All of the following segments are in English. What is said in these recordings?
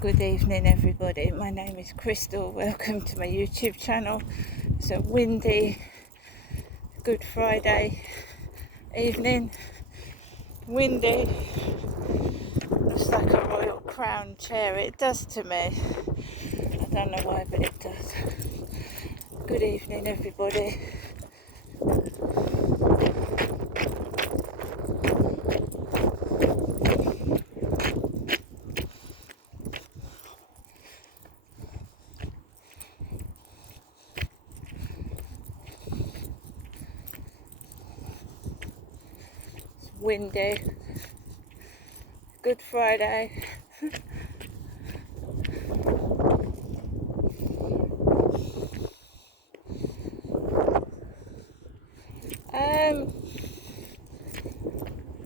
Good evening, everybody. My name is Crystal. Welcome to my YouTube channel. It's a windy Good Friday evening. Windy. Looks like a royal crown chair. It does to me. I don't know why, but it does. Good evening, everybody. It's windy. Good Friday.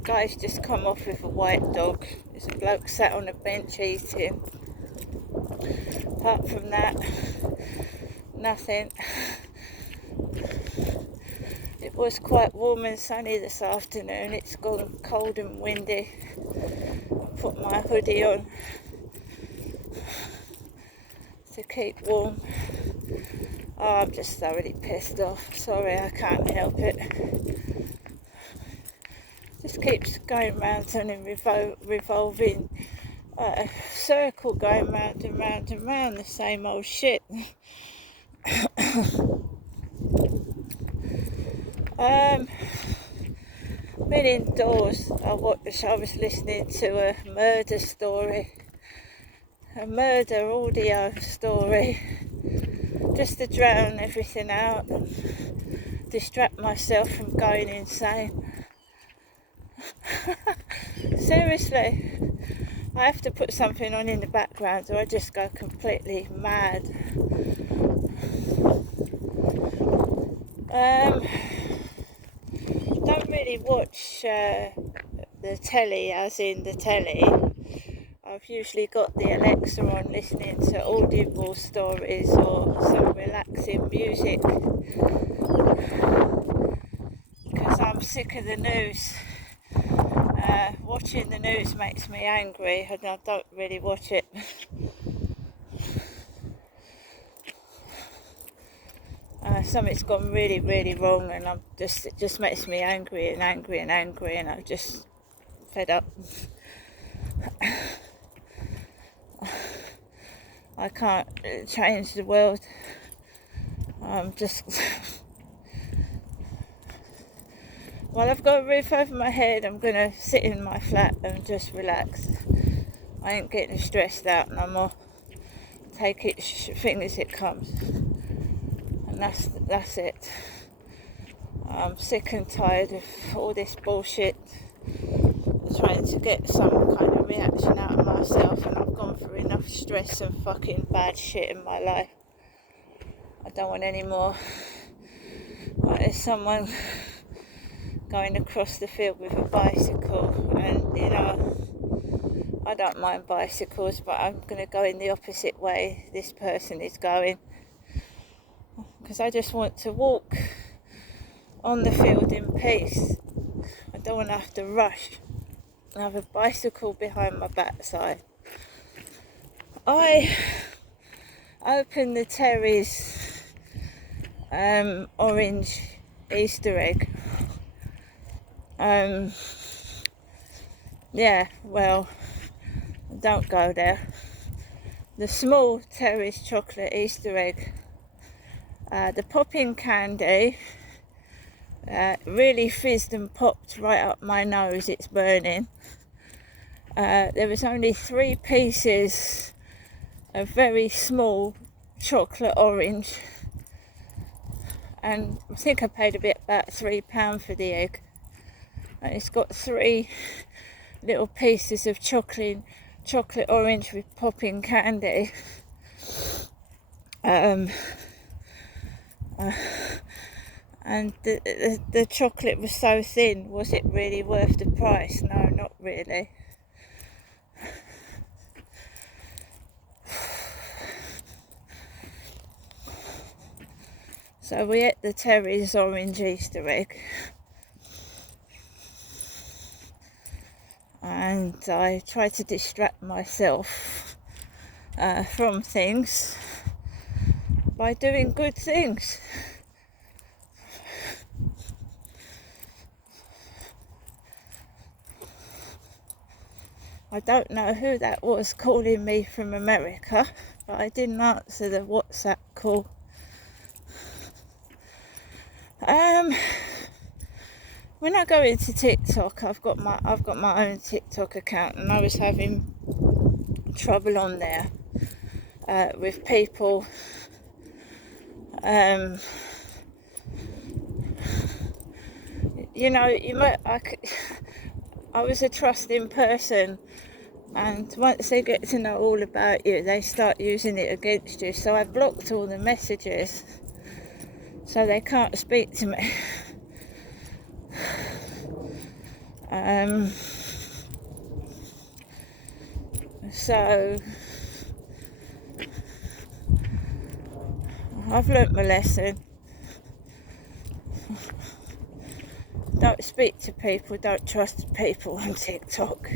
Guy's just come off with a white dog. There's a bloke sat on a bench eating. Apart from that, nothing. It was quite warm and sunny this afternoon. It's gone cold and windy. I put my hoodie on to keep warm. Oh, I'm just thoroughly pissed off. Sorry, I can't help it. Just keeps going round and revolving circle, going round and round and round the same old shit. Been indoors. I was listening to a murder story, a murder audio story, just to drown everything out and distract myself from going insane. Seriously, I have to put something on in the background or I just go completely mad. Don't really watch the telly, as in the telly. I've usually got the Alexa on, listening to audible stories or some relaxing music, because I'm sick of the news. Watching the news makes me angry and I don't really watch it. Something's gone really, really wrong and it just makes me angry and I'm just fed up. I can't change the world. I'm just... While I've got a roof over my head, I'm going to sit in my flat and just relax. I ain't getting stressed out no more. Take it thing as it comes. And that's it. I'm sick and tired of all this bullshit. Trying to get some kind of reaction out of myself, and I've gone through enough stress and fucking bad shit in my life. I don't want any more. Like, there's someone going across the field with a bicycle, and I don't mind bicycles, but I'm going to go in the opposite way this person is going, because I just want to walk on the field in peace. I don't want to have to rush. I have a bicycle behind my backside. I opened the Terry's orange Easter egg. Don't go there. The small Terry's chocolate Easter egg. The popping candy really fizzed and popped right up my nose. It's burning. There was only 3 pieces of very small chocolate orange, and I think I paid about £3 for the egg, and it's got 3 little pieces of chocolate orange with popping candy. And the chocolate was so thin. Was it really worth the price? No, not really. So we ate the Terry's orange Easter egg. and I try to distract myself from things by doing good things. I don't know who that was calling me from America, but I didn't answer the WhatsApp call. When I go into TikTok, I've got my own TikTok account, and I was having trouble on there with people. I was a trusting person, and once they get to know all about you, they start using it against you. So I blocked all the messages, so they can't speak to me. So I've learnt my lesson. Don't speak to people, don't trust people on TikTok.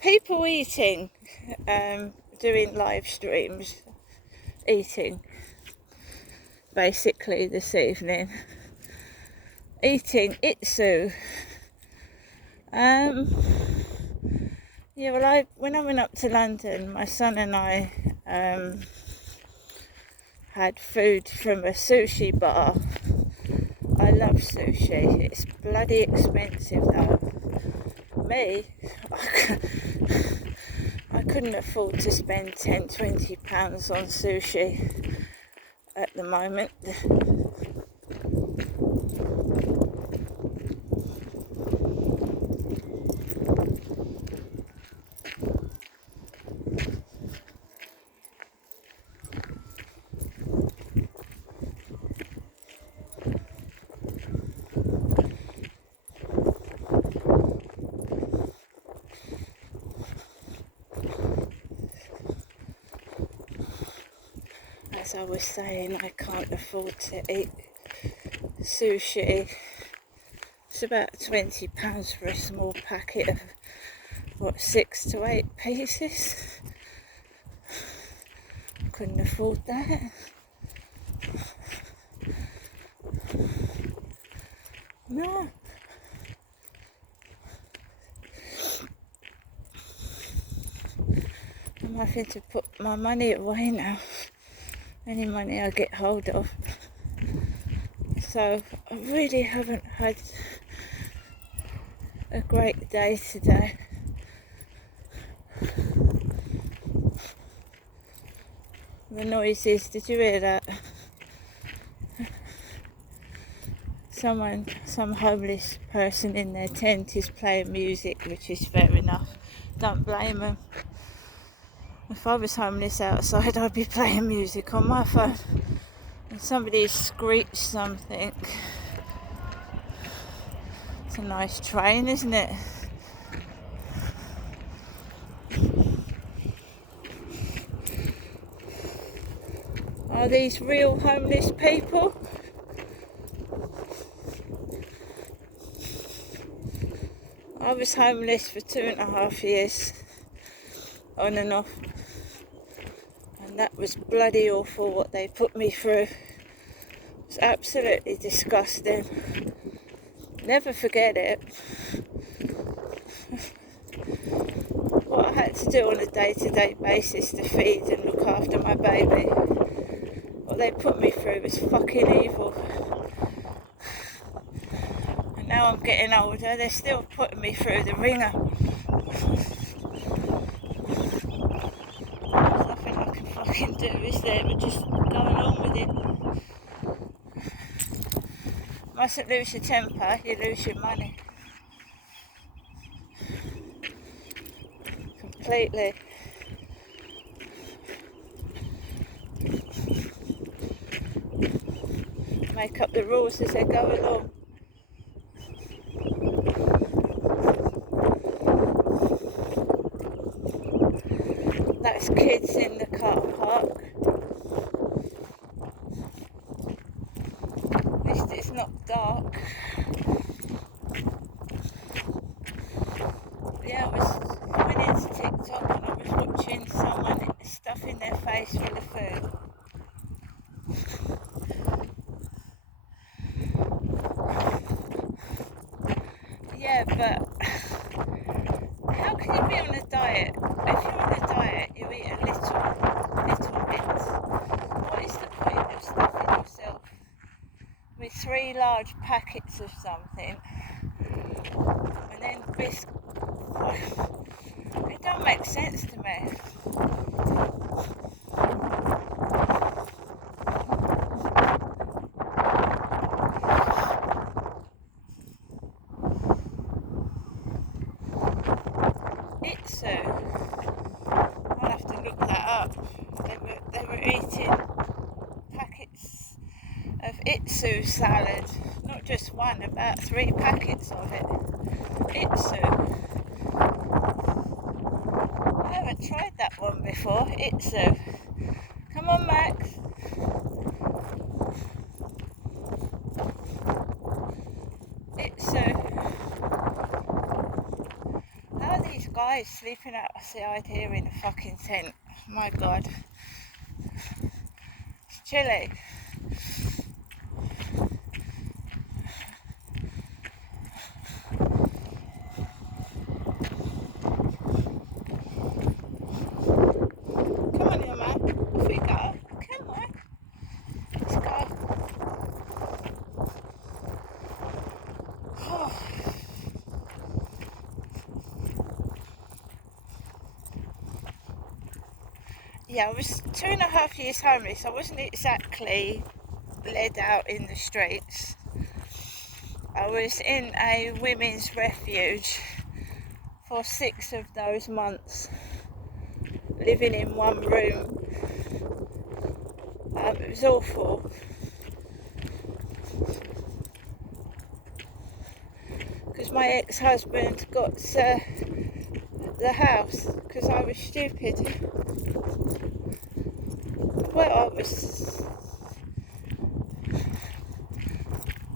People eating, doing live streams, eating, basically this evening, eating Itsu. When I went up to London, my son and I had food from a sushi bar. I love sushi. It's bloody expensive though. I couldn't afford to spend £10-20 on sushi at the moment. As I was saying, I can't afford to eat sushi. It's about £20 for a small packet of 6 to 8 pieces. Couldn't afford that. No. I'm having to put my money away now. Any money I get hold of. So I really haven't had a great day today. The noises, did you hear that? Some homeless person in their tent is playing music, which is fair enough. Don't blame them. If I was homeless outside, I'd be playing music on my phone. And somebody screeched something. It's a nice train, isn't it? Are these real homeless people? I was homeless for 2.5 years, on and off. And that was bloody awful what they put me through. It's absolutely disgusting. Never forget it. What I had to do on a day-to-day basis to feed and look after my baby. What they put me through was fucking evil. And now I'm getting older, they're still putting me through the ringer. There's nothing I can fucking do, is there, but just go along with it. Mustn't lose your temper, you lose your money. Completely. Make up the rules as they go along. That's kids in the car park. least it's not dark. Yeah, I went into TikTok and I was watching someone stuffing their face full of food. Yeah, but how can you be on a diet? If you're on a diet, you eat a little bit. What is the point of stuffing yourself with 3 large packets of something and then biscuits? It don't make sense to me. Itsu, I'll have to look that up. They were eating packets of Itsu salad, not just one, about 3 packets of it. Itsu. I haven't tried that one before. Itsu. Come on, Max. Itsu. How are these guys sleeping outside here in a fucking tent? My God. It's chilly. Come on, young man. Off we go. Come on. Let's go. Oh. Yeah, I was 2.5 years homeless. I wasn't exactly led out in the streets. I was in a women's refuge for 6 of those months, living in one room. It was awful. Because my ex-husband got the house because I was stupid. Well,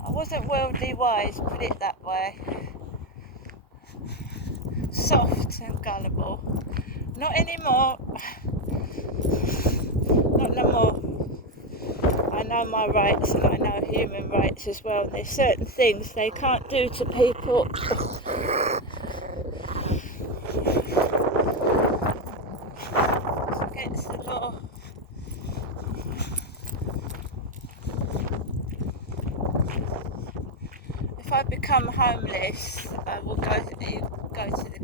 I wasn't worldly wise, put it that way. Soft and gullible. Not anymore. Not no more. I know my rights and I know human rights as well. And there's certain things they can't do to people. It's against the law. If I become homeless, I will go to the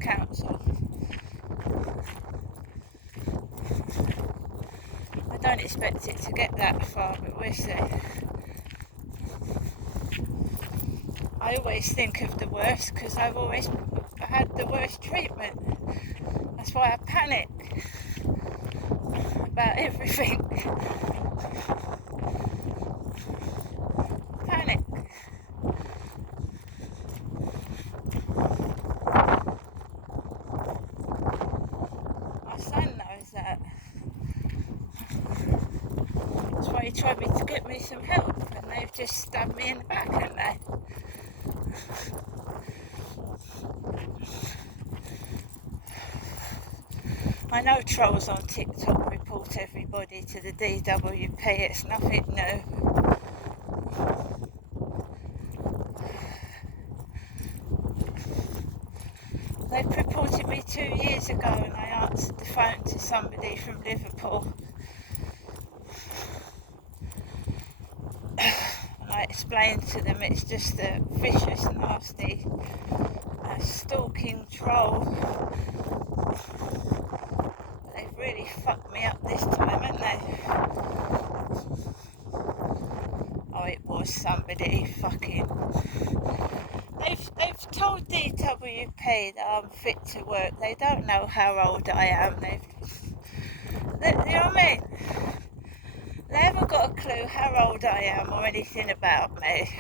council. I don't expect it to get that far, but we'll see. I always think of the worst because I've always had the worst treatment. That's why I panic about everything. Panic. My son knows that. That's why he tried to get me some help, and they've just stabbed me in the back, haven't they? I know trolls on TikTok report everybody to the DWP, it's nothing new. They reported me 2 years ago and I answered the phone to somebody from Liverpool. And I explained to them it's just a vicious, nasty, stalking troll. They've really fucked me up this time, haven't they? Oh, it was somebody fucking... They've told DWP that I'm fit to work. They don't know how old I am. You know what I mean? They haven't got a clue how old I am or anything about me.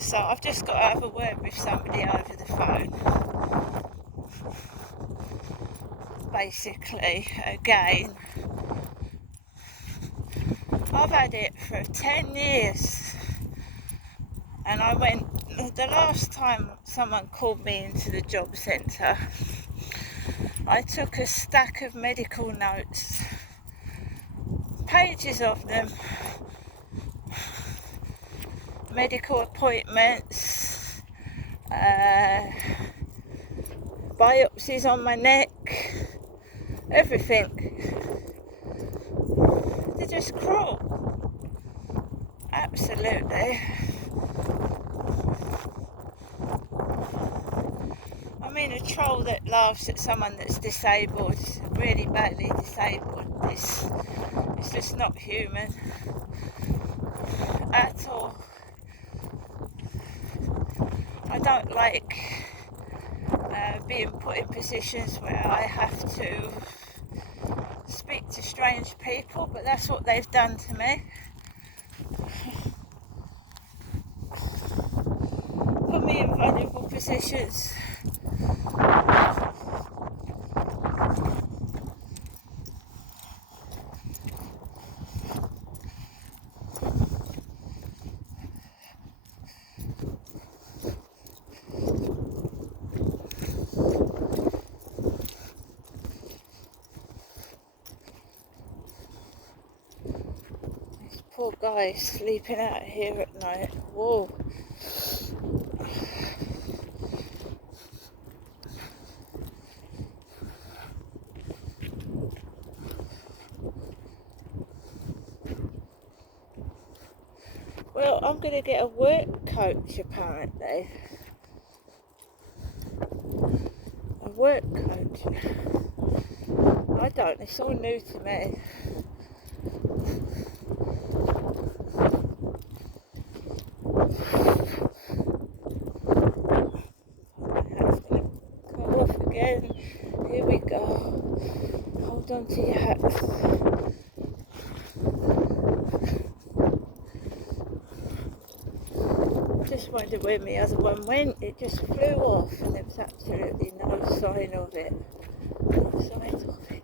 So I've just got to have a word with somebody over the phone. Basically, again, I've had it for 10 years. And I went, the last time someone called me into the job centre, I took a stack of medical notes, pages of them, medical appointments, biopsies on my neck, everything. They're just cruel. Absolutely. I mean, a troll that laughs at someone that's disabled, really badly disabled, it's just not human at all. I don't like being put in positions where I have to speak to strange people, but that's what they've done to me. Put me in vulnerable positions. Poor guy sleeping out here at night. Whoa. Well, I'm going to get a work coach apparently. A work coach. I don't, it's all new to me. Come off again. Here we go. Hold on to your hats. Just wondered where my other one went. It just flew off and there was absolutely no sign of it. No sign of it.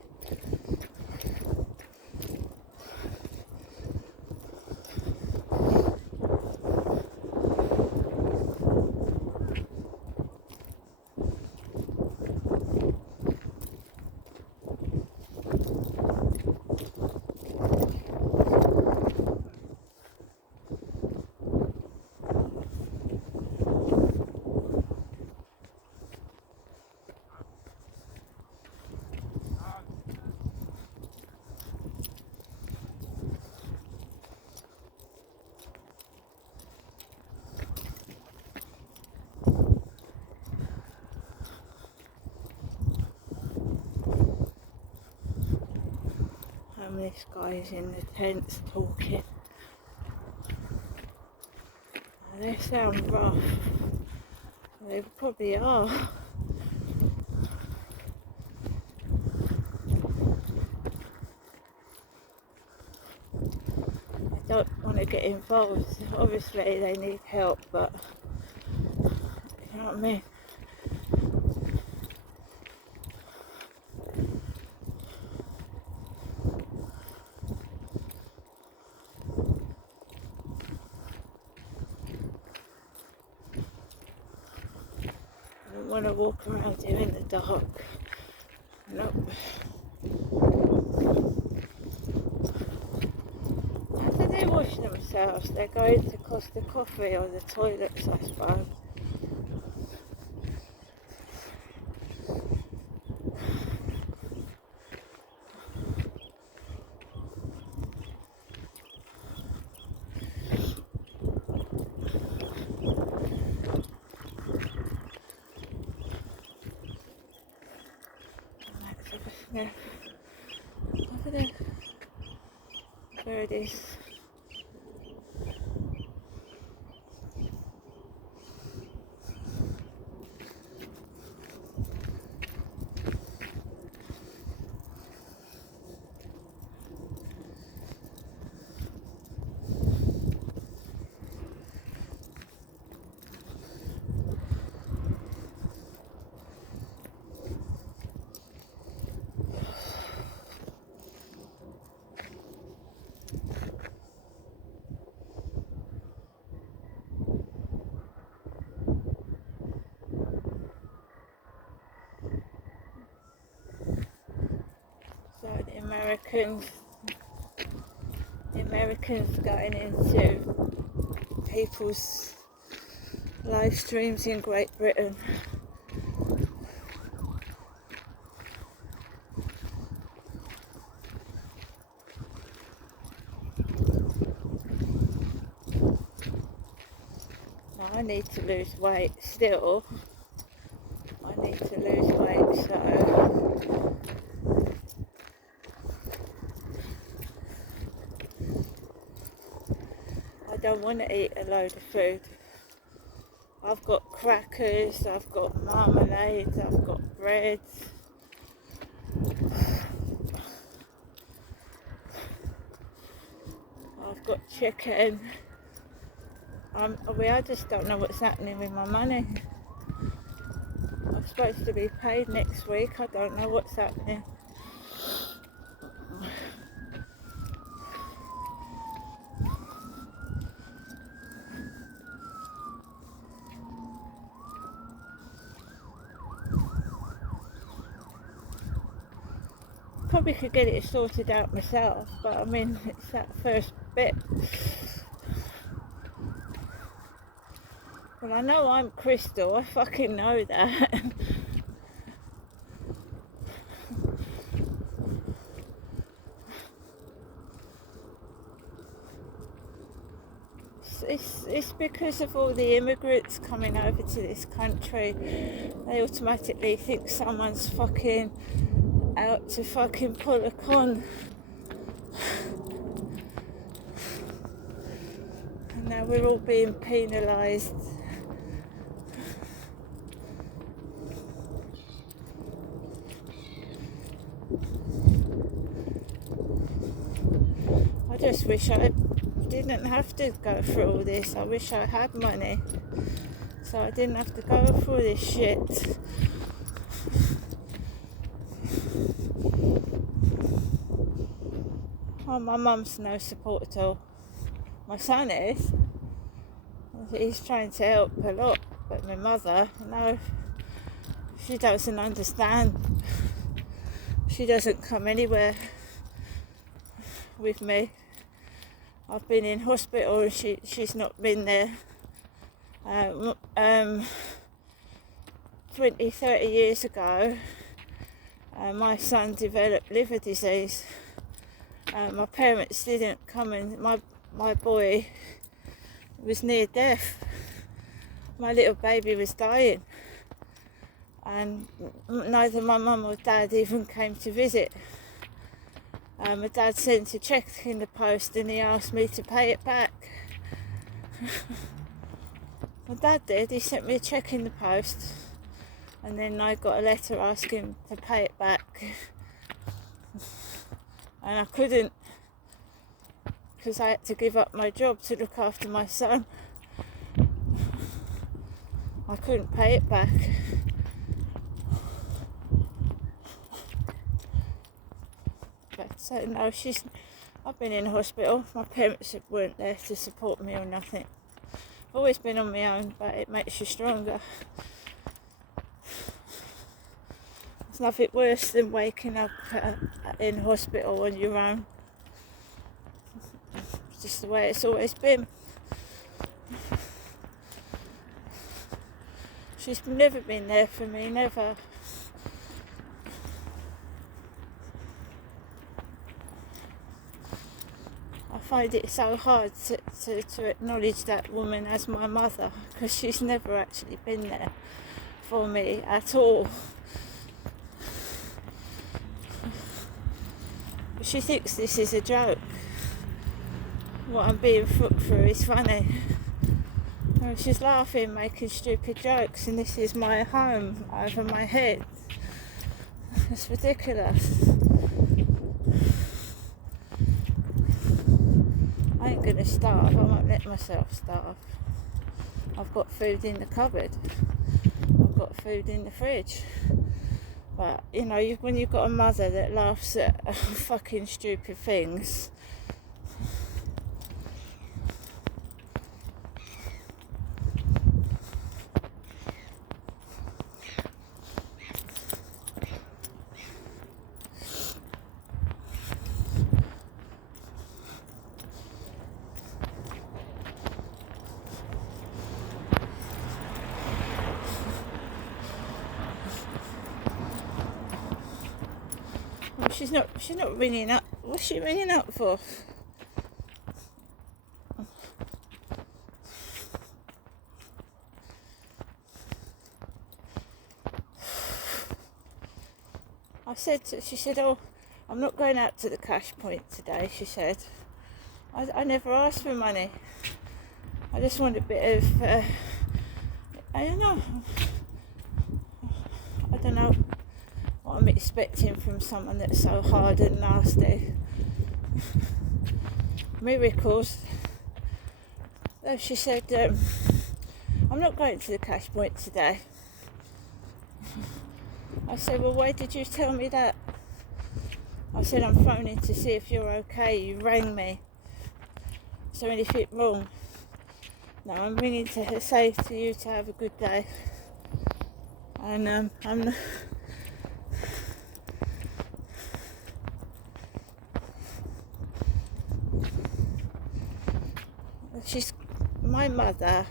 And this guy's in the tents talking. Now, they sound rough. They probably are. I don't want to get involved. Obviously they need help, but you know what I mean? I don't want to walk around here in the dark. Nope. How do they wash themselves? They go into Costa Coffee or the toilets, I suppose. Yeah. Look at it. There it is. the Americans going into people's live streams in Great Britain. Now, I need to lose weight still. I need to lose weight, so I don't want to eat a load of food. I've got crackers, I've got marmalades, I've got bread. I've got chicken. I just don't know what's happening with my money. I'm supposed to be paid next week. I don't know what's happening. Probably could get it sorted out myself, but I mean, it's that first bit. Well, I know I'm Crystal, I fucking know that. It's because of all the immigrants coming over to this country. They automatically think someone's fucking out to fucking pull a con. And now we're all being penalised. I just wish I didn't have to go through all this. I wish I had money so I didn't have to go through this shit. Oh, my mum's no support at all. My son is. He's trying to help a lot, but my mother, no, she doesn't understand. She doesn't come anywhere with me. I've been in hospital and she's not been there. 20, 30 years ago, my son developed liver disease. My parents didn't come, and my boy was near death. My little baby was dying, and neither my mum or dad even came to visit. My dad sent a cheque in the post and he asked me to pay it back. My dad did, he sent me a cheque in the post and then I got a letter asking to pay it back. And I couldn't, because I had to give up my job to look after my son. I couldn't pay it back. But so no, I've been in hospital. My parents weren't there to support me or nothing. I've always been on my own, but it makes you stronger. There's nothing worse than waking up in hospital on your own. It's just the way it's always been. She's never been there for me, never. I find it so hard to acknowledge that woman as my mother, because she's never actually been there for me at all. She thinks this is a joke. What I'm being put through is funny. She's laughing, making stupid jokes, and this is my home over my head. It's ridiculous. I ain't gonna starve. I won't let myself starve. I've got food in the cupboard. I've got food in the fridge. But, you know, when you've got a mother that laughs at fucking stupid things, she's not ringing up. What's she ringing up for? She said, oh, I'm not going out to the cash point today, she said. I never asked for money. I just want a bit of, I don't know what I'm expecting from someone that's so hard and nasty. Miracles. So she said, I'm not going to the cash point today. I said, well, why did you tell me that? I said, I'm phoning to see if you're okay. You rang me. Is there anything wrong? No, I'm ringing to say to you to have a good day. And my mother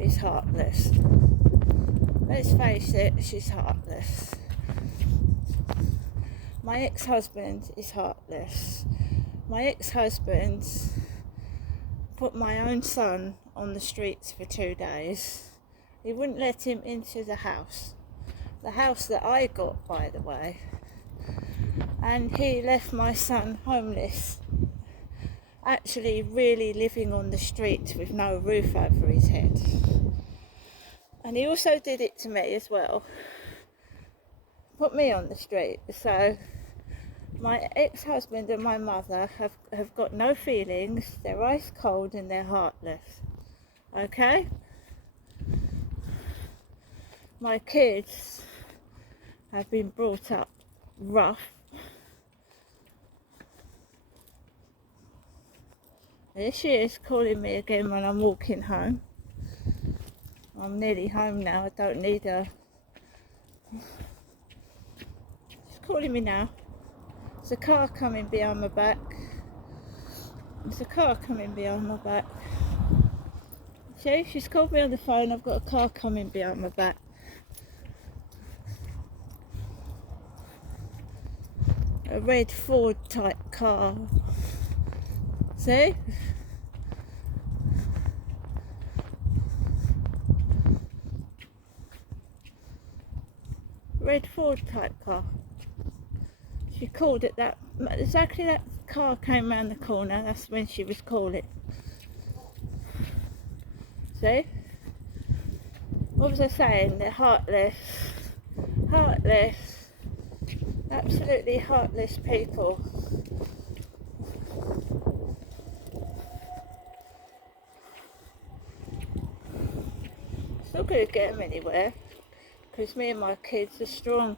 is heartless. Let's face it, she's heartless. My ex-husband is heartless. My ex-husband put my own son on the streets for 2 days. He wouldn't let him into the house that I got, by the way. And he left my son homeless, actually really living on the street with no roof over his head. And he also did it to me as well, put me on the street. So my ex-husband and my mother have got no feelings. They're ice cold and they're heartless. Okay? My kids have been brought up rough. There she is, calling me again when I'm walking home. I'm nearly home now, I don't need her. She's calling me now. There's a car coming behind my back. There's a car coming behind my back. See, she's called me on the phone, I've got a car coming behind my back. A red Ford type car. See? Red Ford type car. She called it that. Exactly that car came round the corner. That's when she was calling. See? What was I saying? They're heartless. Heartless. Absolutely heartless people. It's not going to get them anywhere. Because me and my kids are strong.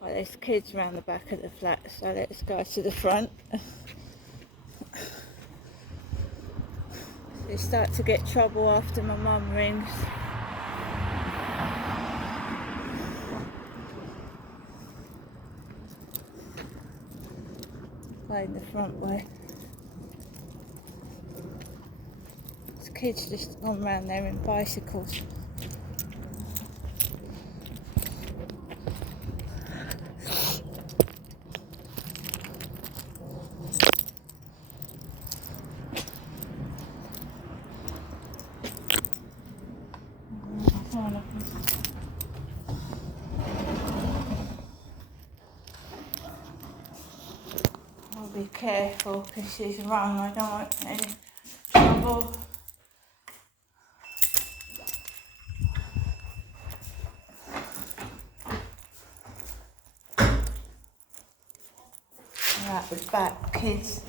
Well, there's kids around the back of the flat, so let's go to the front. They start to get trouble after my mum rings. Playing the front way. There's kids just gone round there in bicycles. I'll be careful because she's wrong. I don't want any trouble. Right, we're back, kids.